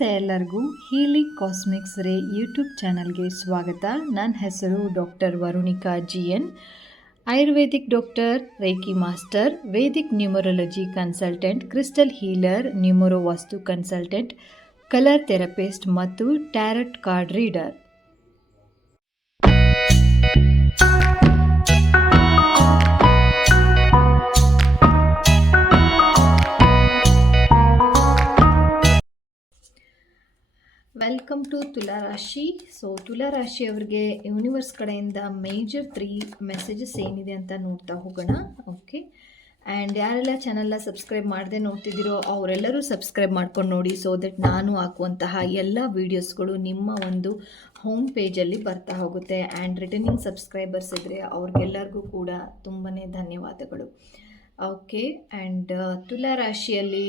ನಮಸ್ತೆ ಎಲ್ಲರಿಗೂ. Healing cosmics ರೇ ಯೂಟ್ಯೂಬ್ ಚಾನಲ್ಗೆ ಸ್ವಾಗತ. ನನ್ನ ಹೆಸರು doctor Varunika GN, Ayurvedic doctor, reiki master, Vedic numerology consultant, crystal healer, numero vastu consultant, colour therapist ಮತ್ತು tarot card reader. Welcome to ತುಲಾರಾಶಿ. ತುಲಾರಾಶಿಯವರಿಗೆ ಯೂನಿವರ್ಸ್ ಕಡೆಯಿಂದ ಮೇಜರ್ 3 ಮೆಸೇಜಸ್ ಏನಿದೆ ಅಂತ ನೋಡ್ತಾ ಹೋಗೋಣ. ಓಕೆ, ಆ್ಯಂಡ್ ಯಾರೆಲ್ಲ ಚಾನಲ್ನ ಸಬ್ಸ್ಕ್ರೈಬ್ ಮಾಡದೆ ನೋಡ್ತಿದ್ದೀರೋ ಅವರೆಲ್ಲರೂ ಸಬ್ಸ್ಕ್ರೈಬ್ ಮಾಡ್ಕೊಂಡು ನೋಡಿ, ಸೊ ದಟ್ ನಾನು ಹಾಕುವಂತಹ ಎಲ್ಲ ವೀಡಿಯೋಸ್ಗಳು ನಿಮ್ಮ ಒಂದು ಹೋಮ್ ಪೇಜಲ್ಲಿ ಬರ್ತಾ ಹೋಗುತ್ತೆ. ಆ್ಯಂಡ್ ರಿಟರ್ನಿಂಗ್ ಸಬ್ಸ್ಕ್ರೈಬರ್ಸ್ ಇದ್ದರೆ ಅವ್ರಿಗೆಲ್ಲರಿಗೂ ಕೂಡ ತುಂಬಾ ಧನ್ಯವಾದಗಳು. ಓಕೆ, ಆ್ಯಂಡ್ ತುಲಾರಾಶಿಯಲ್ಲಿ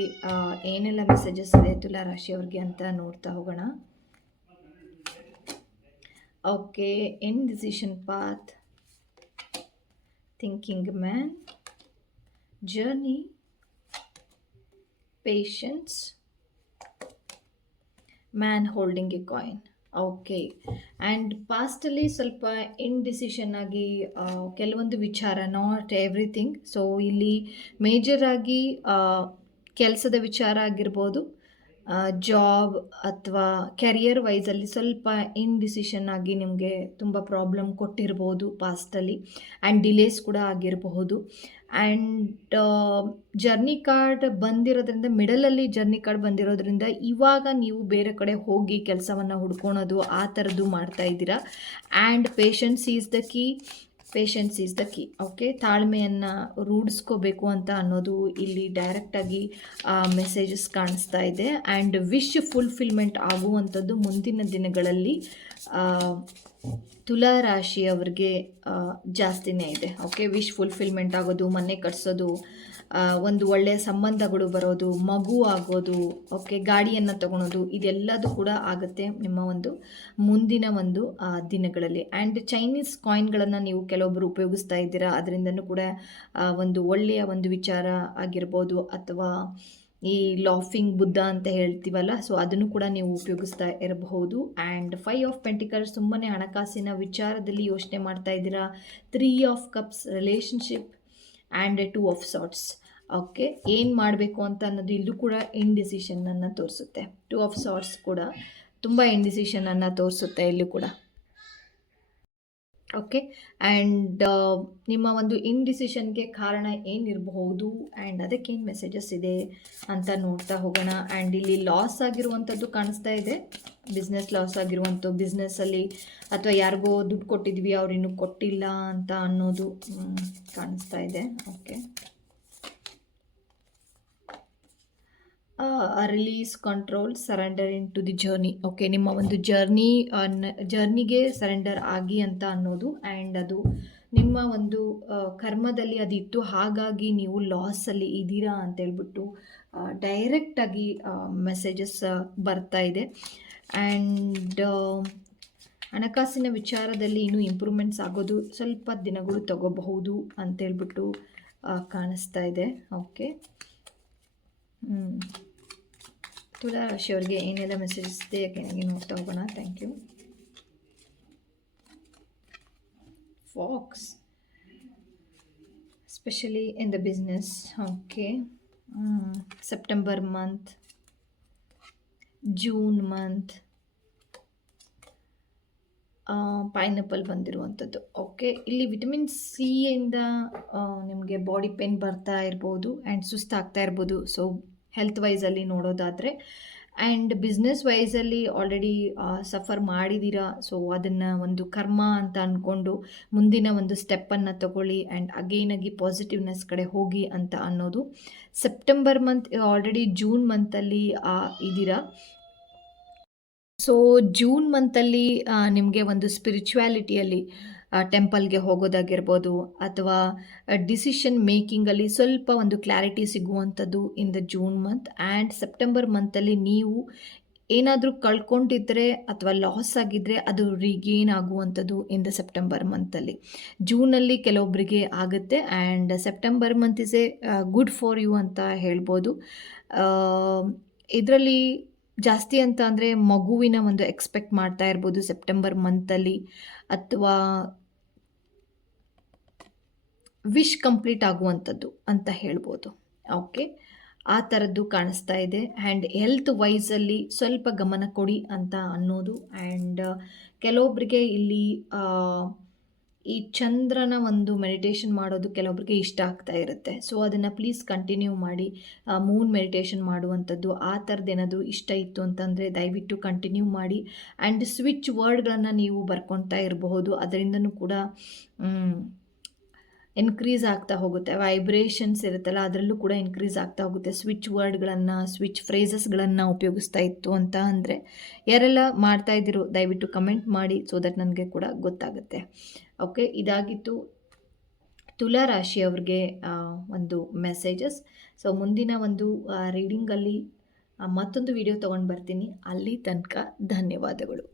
ಏನೆಲ್ಲ ಮೆಸೇಜಸ್ ಇದೆ ತುಲಾರಾಶಿಯವ್ರಿಗೆ ಅಂತ ನೋಡ್ತಾ ಹೋಗೋಣ. Okay, indecision path, thinking man, journey, patience, man holding a coin. Okay, and ಪಾಸ್ಟಲ್ಲಿ ಸ್ವಲ್ಪ ಇಂಡಿಸಿಷನ್ ಆಗಿ ಕೆಲವೊಂದು ವಿಚಾರ, ನಾಟ್ ಎವ್ರಿಥಿಂಗ್. ಸೊ ಇಲ್ಲಿ ಮೇಜರ್ ಆಗಿ ಕೆಲಸದ ವಿಚಾರ ಆಗಿರ್ಬೋದು, ಜಾಬ್ ಅಥವಾ ಕೆರಿಯರ್ ವೈಸಲ್ಲಿ ಸ್ವಲ್ಪ ಇಂಡಿಸಿಷನ್ ಆಗಿ ನಿಮಗೆ ತುಂಬ ಪ್ರಾಬ್ಲಮ್ ಕೊಟ್ಟಿರ್ಬೋದು ಪಾಸ್ಟಲ್ಲಿ, ಆ್ಯಂಡ್ ಡಿಲೇಸ್ ಕೂಡ ಆಗಿರಬಹುದು. ಆ್ಯಂಡ್ ಜರ್ನಿ ಕಾರ್ಡ್ ಬಂದಿರೋದ್ರಿಂದ, ಮಿಡಲಲ್ಲಿ ಜರ್ನಿ ಕಾರ್ಡ್ ಬಂದಿರೋದ್ರಿಂದ ಇವಾಗ ನೀವು ಬೇರೆ ಕಡೆ ಹೋಗಿ ಕೆಲಸವನ್ನು ಹುಡ್ಕೊಳೋದು ಆ ಥರದ್ದು ಮಾಡ್ತಾ ಇದ್ದೀರಾ. And patience is the key. Okay, ತಾಳ್ಮೆಯನ್ನು ರೂಢಿಸ್ಕೋಬೇಕು ಅಂತ ಅನ್ನೋದು ಇಲ್ಲಿ ಡೈರೆಕ್ಟಾಗಿ ಮೆಸೇಜಸ್ ಕಾಣಿಸ್ತಾ ಇದೆ. ಆ್ಯಂಡ್ ವಿಶ್ ಫುಲ್ಫಿಲ್ಮೆಂಟ್ ಆಗುವಂಥದ್ದು ಮುಂದಿನ ದಿನಗಳಲ್ಲಿ ತುಲಾ ರಾಶಿಯವರಿಗೆ ಜಾಸ್ತಿನೇ ಇದೆ. ಓಕೆ, ವಿಶ್ ಫುಲ್ಫಿಲ್ಮೆಂಟ್ ಆಗೋದು, ಮನೆ ಕಟ್ಸೋದು, ಒಂದು ಒಳ್ಳೆಯ ಸಂಬಂಧಗಳು ಬರೋದು, ಮಗು ಆಗೋದು, ಓಕೆ, ಗಾಡಿಯನ್ನು ತಗೊಳೋದು, ಇದೆಲ್ಲದೂ ಕೂಡ ಆಗುತ್ತೆ ನಿಮ್ಮ ಒಂದು ಮುಂದಿನ ಒಂದು ದಿನಗಳಲ್ಲಿ. ಆ್ಯಂಡ್ ಚೈನೀಸ್ ಕಾಯಿನ್ಗಳನ್ನು ನೀವು ಕೆಲವೊಬ್ಬರು ಉಪಯೋಗಿಸ್ತಾ ಇದ್ದೀರಾ, ಅದರಿಂದನೂ ಕೂಡ ಒಂದು ಒಳ್ಳೆಯ ಒಂದು ವಿಚಾರ ಆಗಿರ್ಬೋದು, ಅಥವಾ ಈ ಲಾಫಿಂಗ್ ಬುದ್ಧ ಅಂತ ಹೇಳ್ತೀವಲ್ಲ, ಸೊ ಅದನ್ನು ಕೂಡ ನೀವು ಉಪಯೋಗಿಸ್ತಾ ಇರಬಹುದು. ಆ್ಯಂಡ್ 5 ಆಫ್ ಪೆಂಟಿಕಲ್ಸ್, ತುಂಬಾ ಹಣಕಾಸಿನ ವಿಚಾರದಲ್ಲಿ ಯೋಚನೆ ಮಾಡ್ತಾ ಇದ್ದೀರಾ. 3 of cups, relationship, and 2 of swords. Okay, ಏನು ಮಾಡಬೇಕು ಅಂತ ಅನ್ನೋದು ಇಲ್ಲೂ ಕೂಡ ಇಂಡಿಸಿಷನನ್ನು ತೋರಿಸುತ್ತೆ. 2 ಆಫ್ ಸಾರ್ಟ್ಸ್ ಕೂಡ ತುಂಬ ಇಂಡಿಸಿಷನನ್ನು ತೋರಿಸುತ್ತೆ ಇಲ್ಲೂ ಕೂಡ. ಓಕೆ, ಆ್ಯಂಡ್ ನಿಮ್ಮ ಒಂದು ಇಂಡಿಸಿಷನ್ಗೆ ಕಾರಣ ಏನಿರಬಹುದು, ಆ್ಯಂಡ್ ಅದಕ್ಕೇನು ಮೆಸೇಜಸ್ ಇದೆ ಅಂತ ನೋಡ್ತಾ ಹೋಗೋಣ. ಆ್ಯಂಡ್ ಇಲ್ಲಿ ಲಾಸ್ ಆಗಿರುವಂಥದ್ದು ಕಾಣಿಸ್ತಾ ಇದೆ, ಬಿಸ್ನೆಸ್ ಲಾಸ್ ಆಗಿರುವಂಥ, ಬಿಸ್ನೆಸ್ಸಲ್ಲಿ ಅಥವಾ ಯಾರಿಗೋ ದುಡ್ಡು ಕೊಟ್ಟಿದ್ವಿ ಅವ್ರು ಇನ್ನೂ ಕೊಟ್ಟಿಲ್ಲ ಅಂತ ಅನ್ನೋದು ಕಾಣಿಸ್ತಾ ಇದೆ. Okay, release, control, surrender into the journey. Okay, ನಿಮ್ಮ ಒಂದು ಜರ್ನಿಗೆ ಸರೆಂಡರ್ ಆಗಿ ಅಂತ ಅನ್ನೋದು. ಆ್ಯಂಡ್ ಅದು ನಿಮ್ಮ ಒಂದು ಕರ್ಮದಲ್ಲಿ ಅದಿತ್ತು, ಹಾಗಾಗಿ ನೀವು ಲಾಸಲ್ಲಿ ಇದ್ದೀರಾ ಅಂತೇಳ್ಬಿಟ್ಟು ಡೈರೆಕ್ಟಾಗಿ ಮೆಸೇಜಸ್ ಬರ್ತಾ ಇದೆ. ಆ್ಯಂಡ್ ಹಣಕಾಸಿನ ವಿಚಾರದಲ್ಲಿ ಇನ್ನೂ ಇಂಪ್ರೂವ್ಮೆಂಟ್ಸ್ ಆಗೋದು ಸ್ವಲ್ಪ ದಿನಗಳು ತಗೋಬಹುದು ಅಂತೇಳ್ಬಿಟ್ಟು ಕಾಣಿಸ್ತಾ ಇದೆ. ಓಕೆ, ತುಲಾ ರಾಶಿಯವರಿಗೆ ಏನೆಲ್ಲ ಮೆಸೇಜಸ್ ಇದೆ ಯಾಕೆ ನೋಡ್ತಾ ಹೋಗೋಣ. Thank you. Facts, specially in the business. Okay, September month, June month, pineapple ಬಂದಿರುವಂಥದ್ದು. ಓಕೆ, ಇಲ್ಲಿ ವಿಟಮಿನ್ ಸಿ ಇಂದ ನಿಮಗೆ ಬಾಡಿ ಪೇನ್ ಬರ್ತಾ ಇರ್ಬೋದು, ಆ್ಯಂಡ್ ಸುಸ್ತಾಗ್ತಾ ಇರ್ಬೋದು. ಸೊ ಹೆಲ್ತ್ ವೈಸಲ್ಲಿ ನೋಡೋದಾದರೆ, ಆ್ಯಂಡ್ ಬಿಸ್ನೆಸ್ ವೈಸಲ್ಲಿ ಆಲ್ರೆಡಿ ಸಫರ್ ಮಾಡಿದ್ದೀರಾ. ಸೊ ಅದನ್ನು ಒಂದು ಕರ್ಮ ಅಂತ ಅಂದ್ಕೊಂಡು ಮುಂದಿನ ಒಂದು ಸ್ಟೆಪ್ಪನ್ನು ತಗೊಳ್ಳಿ, ಆ್ಯಂಡ್ ಅಗೈನಾಗಿ ಪಾಸಿಟಿವ್ನೆಸ್ ಕಡೆ ಹೋಗಿ ಅಂತ ಅನ್ನೋದು. ಸೆಪ್ಟೆಂಬರ್ ಮಂತ್, ಆಲ್ರೆಡಿ ಜೂನ್ ಮಂತಲ್ಲಿ ಇದ್ದೀರಾ. ಸೊ ಜೂನ್ ಮಂತಲ್ಲಿ ನಿಮಗೆ ಒಂದು ಸ್ಪಿರಿಚುವ್ಯಾಲಿಟಿಯಲ್ಲಿ ಟೆಂಪಲ್ಗೆ ಹೋಗೋದಾಗಿರ್ಬೋದು, ಅಥವಾ ಡಿಸಿಷನ್ ಮೇಕಿಂಗಲ್ಲಿ ಸ್ವಲ್ಪ ಒಂದು ಕ್ಲಾರಿಟಿ ಸಿಗುವಂಥದ್ದು in the June month. And September ಮಂತಲ್ಲಿ ನೀವು ಏನಾದರೂ ಕಳ್ಕೊಂಡಿದ್ರೆ ಅಥವಾ ಲಾಸ್ ಆಗಿದ್ದರೆ ಅದು ರಿಗೇನ್ ಆಗುವಂಥದ್ದು ಇನ್ ದ ಸೆಪ್ಟೆಂಬರ್ ಮಂತಲ್ಲಿ. ಜೂನಲ್ಲಿ ಕೆಲವೊಬ್ಬರಿಗೆ ಆಗುತ್ತೆ, and September month is a good for you ಅಂತ ಹೇಳ್ಬೋದು. ಇದರಲ್ಲಿ ಜಾಸ್ತಿ ಅಂತ ಅಂದರೆ ಮಗುವಿನ ಒಂದು ಎಕ್ಸ್ಪೆಕ್ಟ್ ಮಾಡ್ತಾ ಇರ್ಬೋದು ಸೆಪ್ಟೆಂಬರ್ ಮಂತಲ್ಲಿ, ಅಥವಾ ವಿಶ್ ಕಂಪ್ಲೀಟ್ ಆಗುವಂಥದ್ದು ಅಂತ ಹೇಳ್ಬೋದು. ಓಕೆ, ಆ ಥರದ್ದು ಕಾಣಿಸ್ತಾ ಇದೆ. ಆ್ಯಂಡ್ ಹೆಲ್ತ್ ವೈಸಲ್ಲಿ ಸ್ವಲ್ಪ ಗಮನ ಕೊಡಿ ಅಂತ ಅನ್ನೋದು. ಆ್ಯಂಡ್ ಕೆಲವೊಬ್ಬರಿಗೆ ಇಲ್ಲಿ ಈ ಚಂದ್ರನ ಒಂದು ಮೆಡಿಟೇಷನ್ ಮಾಡೋದು ಕೆಲವೊಬ್ಬರಿಗೆ ಇಷ್ಟ ಆಗ್ತಾ ಇರುತ್ತೆ. ಸೊ ಅದನ್ನು ಪ್ಲೀಸ್ ಕಂಟಿನ್ಯೂ ಮಾಡಿ. ಮೂನ್ ಮೆಡಿಟೇಷನ್ ಮಾಡುವಂಥದ್ದು ಆ ಥರದ್ದೇನಾದರೂ ಇಷ್ಟ ಇತ್ತು ಅಂತಂದರೆ ದಯವಿಟ್ಟು ಕಂಟಿನ್ಯೂ ಮಾಡಿ. ಆ್ಯಂಡ್ ಸ್ವಿಚ್ ವರ್ಡ್ಗಳನ್ನು ನೀವು ಬರ್ಕೊಳ್ತಾ ಇರಬಹುದು. ಅದರಿಂದನೂ ಕೂಡ ಇನ್ಕ್ರೀಸ್ ಆಗ್ತಾ ಹೋಗುತ್ತೆ. ವೈಬ್ರೇಷನ್ಸ್ ಇರುತ್ತಲ್ಲ ಅದರಲ್ಲೂ ಕೂಡ ಇನ್ಕ್ರೀಸ್ ಆಗ್ತಾ ಹೋಗುತ್ತೆ. ಸ್ವಿಚ್ ವರ್ಡ್ಗಳನ್ನು, ಸ್ವಿಚ್ ಫ್ರೇಸಸ್ಗಳನ್ನು ಉಪಯೋಗಿಸ್ತಾ ಇತ್ತು ಅಂತ ಅಂದರೆ ಯಾರೆಲ್ಲ ಮಾಡ್ತಾ ಇದ್ದೀರೋ ದಯವಿಟ್ಟು ಕಮೆಂಟ್ ಮಾಡಿ, ಸೊ ದಟ್ ನನಗೆ ಕೂಡ ಗೊತ್ತಾಗುತ್ತೆ. ಓಕೆ, ಇದಾಗಿತ್ತು ತುಲಾ ರಾಶಿಯವ್ರಿಗೆ ಒಂದು ಮೆಸೇಜಸ್. ಸೊ ಮುಂದಿನ ಒಂದು ರೀಡಿಂಗಲ್ಲಿ ಮತ್ತೊಂದು ವಿಡಿಯೋ ತೊಗೊಂಡು ಬರ್ತೀನಿ. ಅಲ್ಲಿ ತನಕ ಧನ್ಯವಾದಗಳು.